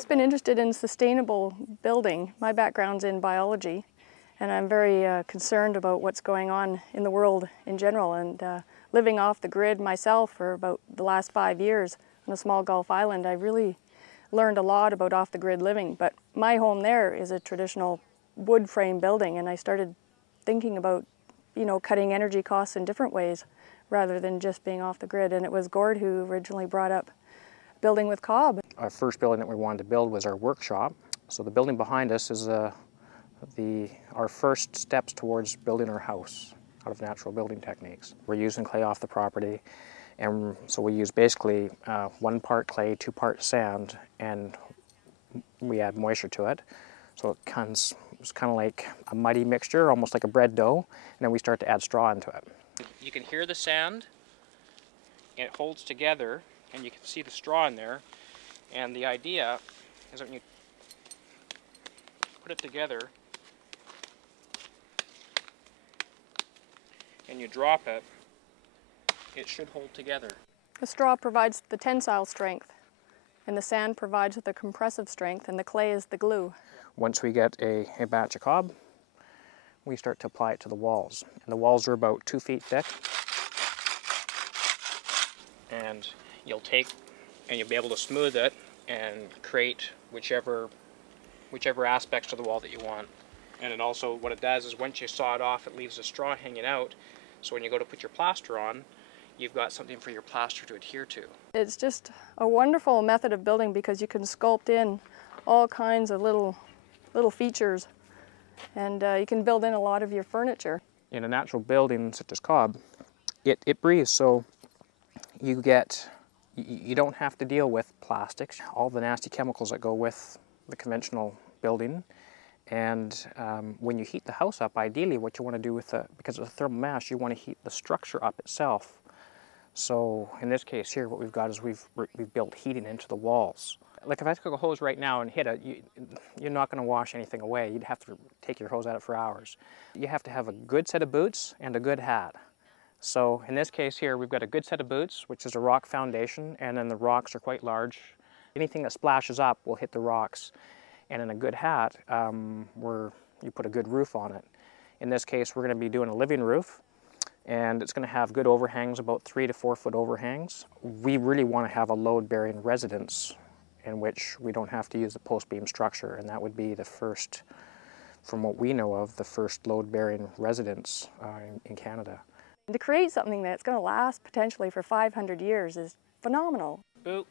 always been interested in sustainable building. My background's in biology, and I'm very concerned about what's going on in the world in general. And living off the grid myself for about the last 5 years on a small Gulf island, I really learned a lot about off-the-grid living. But my home there is a traditional wood frame building, and I started thinking about, you know, cutting energy costs in different ways rather than just being off the grid. And it was Gord who originally brought up building with cob. Our first building that we wanted to build was our workshop. So the building behind us is our first steps towards building our house out of natural building techniques. We're using clay off the property, and so we use basically 1 part clay, 2 parts sand, and we add moisture to it. So it's kind of like a muddy mixture, almost like a bread dough, and then we start to add straw into it. You can hear the sand, and it holds together, and you can see the straw in there. And the idea is that when you put it together and you drop it, it should hold together. The straw provides the tensile strength, and the sand provides the compressive strength, and the clay is the glue. Once we get a batch of cob, we start to apply it to the walls. And the walls are about 2 feet thick. And you'll take and you'll be able to smooth it and create whichever aspects to the wall that you want. And it also, what it does is once you saw it off, it leaves the straw hanging out. So when you go to put your plaster on, you've got something for your plaster to adhere to. It's just a wonderful method of building because you can sculpt in all kinds of little features, and you can build in a lot of your furniture. In a natural building such as cob, it breathes, so you don't have to deal with plastics, all the nasty chemicals that go with the conventional building. And when you heat the house up, ideally what you want to do with because of the thermal mass, you want to heat the structure up itself. So in this case here, what we've got is we've built heating into the walls. Like if I took a hose right now and hit it, you're not going to wash anything away. You'd have to take your hose at it for hours. You have to have a good set of boots and a good hat. So in this case here, we've got a good set of boots, which is a rock foundation, and then the rocks are quite large. Anything that splashes up will hit the rocks. And in a good hat, you put a good roof on it. In this case, we're going to be doing a living roof, and it's going to have good overhangs, about 3 to 4 foot overhangs. We really want to have a load-bearing residence in which we don't have to use the post beam structure, and that would be the first, from what we know of, the first load-bearing residence in Canada. To create something that's going to last potentially for 500 years is phenomenal. Boop.